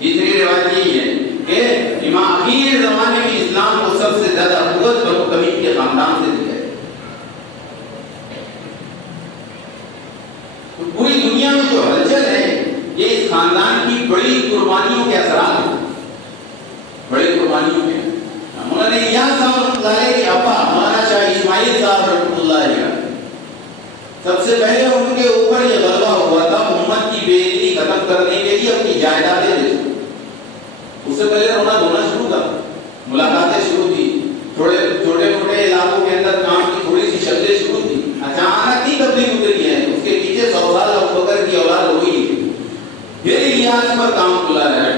تیسری روایت یہی ہے کہ امام آخر زمانے میں اسلام کو سب سے زیادہ قوت بنو تمیم کے خاندان سے دی ہے. تو پوری دنیا میں جو ہلچل ہے یہ اس خاندان کی بڑی قربانیوں کے اثرات ہیں. بڑی قربانیوں کے مولانا الیاس صاحب رحمۃ اللہ علیہ کے ابا مولانا شاہ اسماعیل صاحب رحمۃ اللہ علیہ سب سے پہلے ان کے اوپر یہ غلبہ ہوا تھا امت کی بے علمی ختم کرنے کے لیے اپنی جائیدادیں بیچ. اس سے پہلے رونا دھونا شروع تھا, ملاقاتیں شروع تھی, چھوٹے موٹے علاقوں کے اندر کام کی تھوڑی سی شکلیں شروع تھی. اچانک ہی تبدیلی اتری ہے, اس کے پیچھے 100 سال ابو بکر کی اولاد ہوئی, پھر الیاس پر کام کھلا ہے.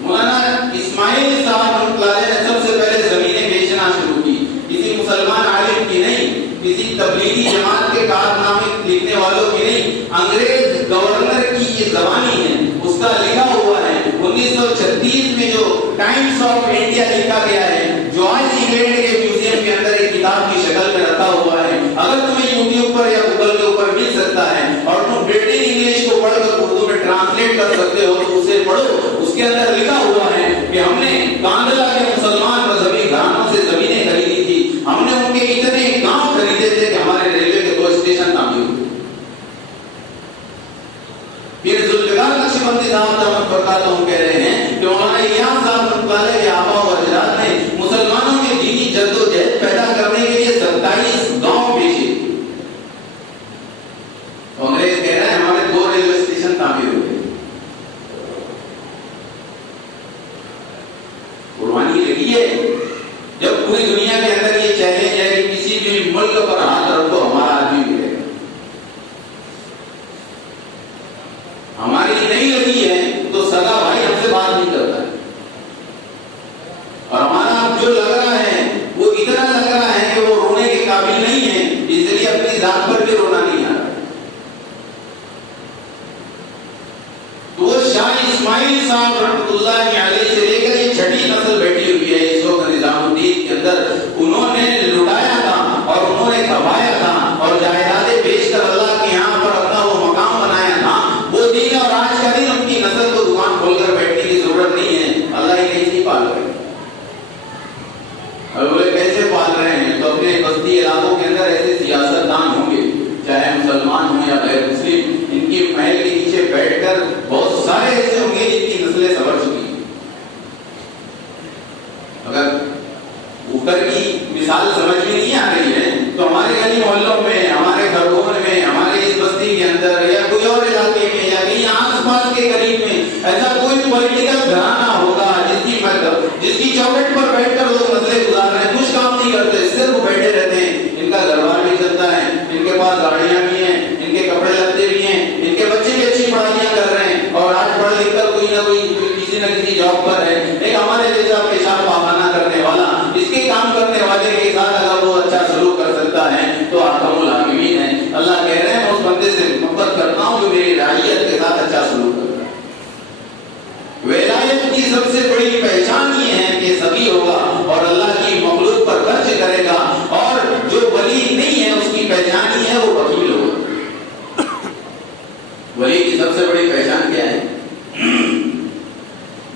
مولانا اسماعیل صاحب رحمۃ اللہ علیہ نے سب سے پہلے زمینیں بیچنا شروع کی. کسی مسلمان عالم کی نہیں, کسی تبلیغی جماعت کے کارنامے لکھنے والوں کی نہیں, انگریز گورنر کی یہ زبانی ہے, اس کا لکھا ہوا ہے. 1936 میں جو ٹائمز آف انڈیا لکھا گیا ہے, جو آج انگلینڈ کے میوزیم کے اندر ایک کتاب کی شکل میں رکھا ہوا ہے, اگر تمہیں یوٹیوب پر یا گوگل کے اوپر مل سکتا ہے اور تم برٹن انگلش کو پڑھ کر اردو میں ٹرانسلیٹ کر سکتے ہو تو اسے پڑھو. اس کے اندر لکھا ہوا ہے کہ ہم نے کاندلا کے مسلمان مذہبی گھرانوں سے زمینیں خریدی تھی, ہم نے ان کے اتنے گاؤں خریدے تھے کہ ہمارے ریلوے کے 2 اسٹیشن تعمیر ہوئے. پھر ذوالفقار نقشبندی صاحب دامت برکاتہ کہہ رہے ہیں کہ مولانا الیاس صاحب رحمۃ اللہ علیہ کے آبا و اجداد نے مسلمانوں میں دینی جدوجہد پیدا کرنے کے لیے 27 گاؤں بیچے. انگریز کہہ رہے ہیں ہمارے 2 ریلوے اسٹیشن تعمیر ہوئے. قربانی لگی ہے. جب پوری دنیا کے اندر یہ چیلنج ہے کہ کسی بھی ملک پر ہاتھ رکھو ہمارا آدمی ملے گا, ہماری نہیں لگی ہے تو سگا بھائی ہم سے بات نہیں کرتا ہے, اور ہمارا جو لگ رہا ہے وہ اتنا لگ رہا ہے کہ وہ رونے کے قابل نہیں ہے, اس لیے اپنی ذات پر بھی رونا نہیں آ رہا. تو وہ شاہ اسماعیل صاحب رحمۃ اللہ علیہ سے لے کر یہ 6ٹھی نسل بیٹھی ہوئی ہے اس وقت نظام الدین کے اندر. انہوں نے لٹایا تھا اور انہوں نے کھوایا تھا اور جائیدادیں بیچ کر اللہ کے یہاں پر اپنا وہ مقام بنایا تھا. وہ دین اور آج کا دن ان کی نسل کو دکان کھول کر بیٹھنے کی ضرورت نہیں ہے, اللہ ہی نہیں پال رہے. اور وہ کیسے پال رہے ہیں تو اپنے بستی علاقوں کے اندر ایسے سیاستدان ہوں گے, چاہے مسلمان ہوں یا غیر مسلم, ان کی محل کے نیچے بیٹھ کر بہت سارے ایسے ہوں گے جن کی نسلیں سبر چکی ہیں. اگر اوپر کی مثال سمجھ میں نہیں آ رہی ہے تو ہمارے گلی محلوں میں, ہمارے خرگون میں, ہمارے اس بستی کے اندر یا کوئی اور علاقے میں یا کہیں آس پاس کے قریب میں ایسا کوئی پولیٹیکل گھرانہ ہوگا جس کی چوکھٹ پر بیٹھ کر لوگ مسئلے گزار رہے ہیں, کچھ کام نہیں کرتے, صرف بیٹھے رہتے ہیں. ان کا گھر بار بھی چلتا ہے, ان کے پاس گاڑیاں بھی ہیں, ان کے کپڑے لتے بھی ہیں, ان کے بچے بھی اچھی پڑھائیاں کر رہے ہیں اور آج پڑھ لکھ کر کوئی نہ کوئی کسی نہ کسی جاب پر ہے. ایک ہمارے جیسا پیشاب پاخانہ کرنے والا, اس کے کام کرنے والے کے ساتھ اگر وہ اچھا سلوک کر سکتا ہے تو احکم الحاکمین ہے. اللہ کہہ رہے ہیں میں اس بندے سے محبت کرتا ہوں جو میری رعیت کے ساتھ اچھا سلوک کرتا ہے. ولایت کی سب سے بڑی پہچان یہ ہے کہ سبھی ہوگا اور اللہ کی مخلوق پر خرچ کرے گا, اور جو ولی نہیں ہے اس کی پہچان ہی ہے وہ وکیل ہوگا. ولی کی سب سے بڑی پہچان کیا ہے؟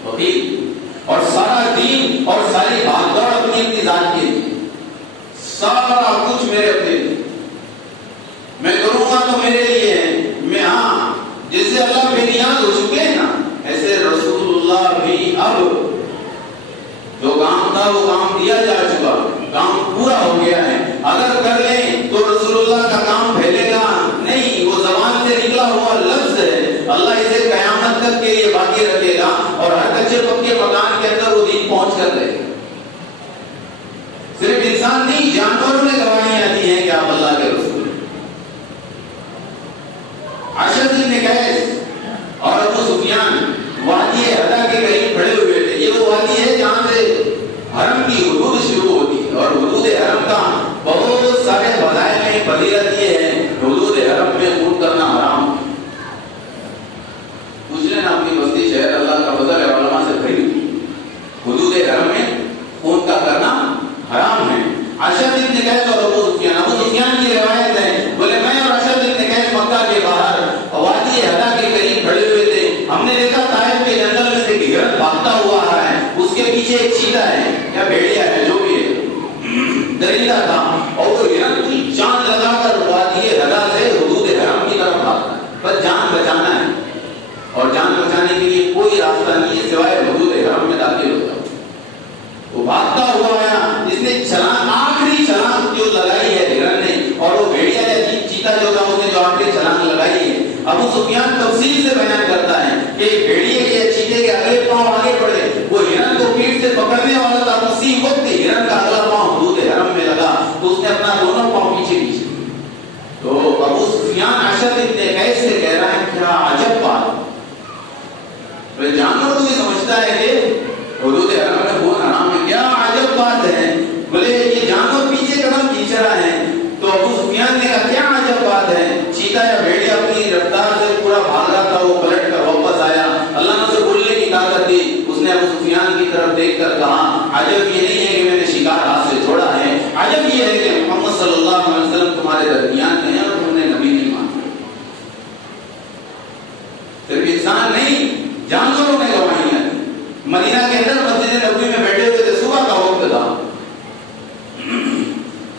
وکیل. اور سارا دین اور ساری بھاگ دوڑ اپنی اپنی ذات کے لیے, سارا کچھ میرے اپنے لیے, میں کروں گا تو میرے لیے ہے. میں ہاں جیسے اللہ بے نیاز ہو چکے ہیں نا, ایسے رسول اللہ بھی اب جو کام تھا وہ کام دیا جا چکا, کام پورا ہو گیا ہے. اگر کر لیں تو رسول اللہ کا کام پھیلے گا نہیں, وہ زبان سے نکلا ہوا لفظ ہے, اللہ اسے قیامت تک کے لیے باقی رکھے گا اور ہر کچے پکے مکان کے اندر وہ دین پہنچ کر رہے گا. صرف انسان نہیں, جانوروں میں گواہیاں دی ہیں کہ آپ اللہ کے رسول. اشد بن قیس اور ابو سفیان وادی ہدا کے قریب کھڑے ہوئے تھے. یہ وہ وادی ہے جہاں سے حرم کی حدود شروع ہوتی ہے, اور حدود حرم کا بہت سارے فضائل میں فضیلت یہ ہے, حدود حرم میں خون کرنا حرام. پوچھ لینا اپنی بستی شہر, اللہ کا فضل ہے, علماء سے بھری حدود حرم میں خون کا کرنا حرام ہے. اشد بن قیس اور ابو سفیان کی روایت ہے, بولے میں اور اشد بن قیس مکہ کے باہر وادی ہدا کے قریب کھڑے ہوئے تھے. ہم نے دیکھا طائف کے جنگل میں سے ہرن بھاگتا ہوا آ رہا ہے، اس کے پیچھے ایک چیتا ہے یا بھیڑیا ہے جو بھی ہے درندہ تھا، اور وہ ہرن کی جان لگا کر وادی ہرا سے حدود حرم کی طرف بھاگتا ہے، بس جان بچانا ہے، اور جان بچانے کے لیے کوئی راستہ نہیں ہے سوائے حدود حرم میں داخل ہوتا۔ وہ بھاگتا ہوا آیا، جس نے چھلانگ آخری چھلانگ جو لگائی ہے ہرن نے، اور وہ بھیڑیا یا چیتا جو تھا اس نے جو آخری چھلانگ لگائی ہے، ابو سفیان تفصیل سے بیان کرتا ہے کہ بھیڑیے کے چیتے کے اگلے پاؤں آگے پڑے، وہ ہرن کو پیٹ سے پکڑنے والا تھا، اسی وقت ہرن کا اگلا پاؤں حدود حرم میں لگا تو اس نے اپنا دونوں پاؤں پیچھے کھینچے۔ تو ابو سفیان اشد ابن قیس سے کہہ رہا ہے کیا عجب بات، جانور تو یہ سمجھتا ہے کہ حدود حرم میں خون حرام ہے، کیا عجب بات ہے، بولے یہ جانور پیچھے قدم کھینچ رہا ہے۔ تو ابو سفیان نے کہا کیا عجب بات ہے، چیتا یا بھیڑیا اپنی رفتار سے پورا بھاگ رہا تھا، وہ پلٹ کر واپس آیا، اللہ نے اسے بولنے کی طاقت دی، اس نے ابو سفیان کی طرف دیکھ کر کہا عجب یہ نہیں ہے کہ میں نے شکار ہاتھ سے چھوڑا ہے، عجب یہ ہے کہ محمد صلی اللہ علیہ وسلم تمہارے درمیان میں ہے اور تم نے نبی نہیں مانا۔ صرف انسان نہیں، جانوروں نے گواہیاں دی۔ مدینہ کے اندر مسجد نبوی میں بیٹھے ہوئے تھے، صبح کا وقت تھا،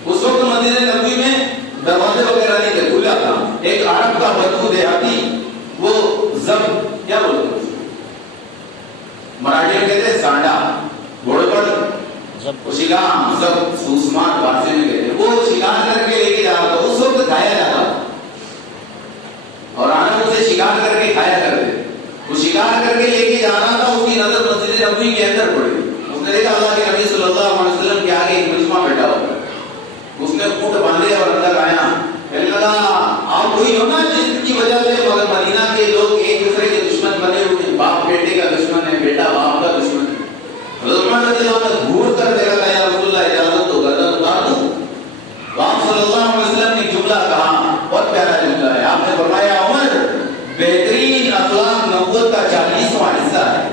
اس وقت مسجد نبوی میں دروازے وغیرہ نہیں تھے، کھلا تھا، ایک عرب کا بدبو دیہاتی وہ زب کیا بولتے ہیں مراٹھی میں کہتے ہیں سانڈا گھوڑے پر شکار سب سوسمات فارسی میں کہتے ہیں، وہ شکار کر کے لے کے جا رہا تھا، اس وقت کھایا جاتا اور عرب اسے شکار کر کے کھایا کرتے، وہ شکار کر کے لے کے جا رہا تھا، اس کی نظر مسجد نبوی کے اندر پڑی، اس نے دیکھا اللہ کے نبی صلی اللہ علیہ وسلم کے آگے ایک مجمع بیٹھا ہوا، اس نے اونٹ باندھے اور اندر آیا، کہنے لگا آپ وہی ہو نا جس کی وجہ سے مگر مدینہ کے لوگ ایک دوسرے کے دشمن بنے ہوئے ہیں، باپ بیٹے کا دشمن ہے، بیٹا باپ کا دشمن ہے۔ حضرت عمر رضی اللہ عنہ گھور کر دیکھا کہ یا رسول اللہ اجازت دو گردن اتار دوں، تو آپ صلی اللہ علیہ وسلم نے جملہ کہا، بہت پیارا جملہ ہے، آپ نے فرمایا عمر بہترین اخلاق نبوت کا 40واں حصہ ہے،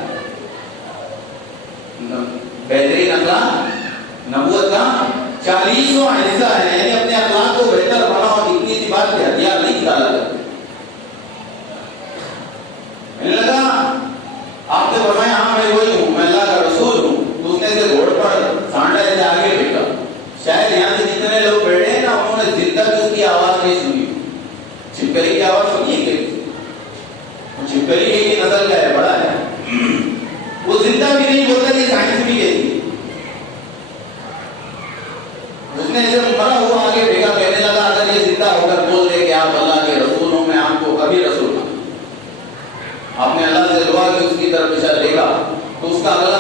بہترین اخلاق نبوت کا 40واں حصہ ہے، یعنی اپنے اخلاق کو بہتر بناؤ، اتنی سی بات کے ہتھیار نہیں نکالا کرتے۔ کہنے لگا آپ نے فرمایا ہاں میں وہی ہوں، میں اللہ کا رسول ہوں، تو اس نے اسے گھوڑ پر سانڈا سے آگے بیٹھا، شاید یہاں سے جتنے لوگ بیٹھے ہیں نا انہوں نے زندہ بھی اس کی آواز نہیں سنی، چھپکلی کی آواز سنی ہے کہ چھپکلی کی نسل کا ہے، بڑا ہے، وہ زندہ بھی نہیں بولتا، یہ سائنس بھی کہتی ہے، اس نے اسے مرا ہوا آگے بھیگا، کہنے لگا اگر یہ زندہ ہو کر بول دے کہ آپ اللہ کے رسول ہوں، میں آپ کو کبھی رسول ہوں، آپ نے اللہ سے دعا کی، اس کی طرف اشارہ دیکھا تو اس کا اگلا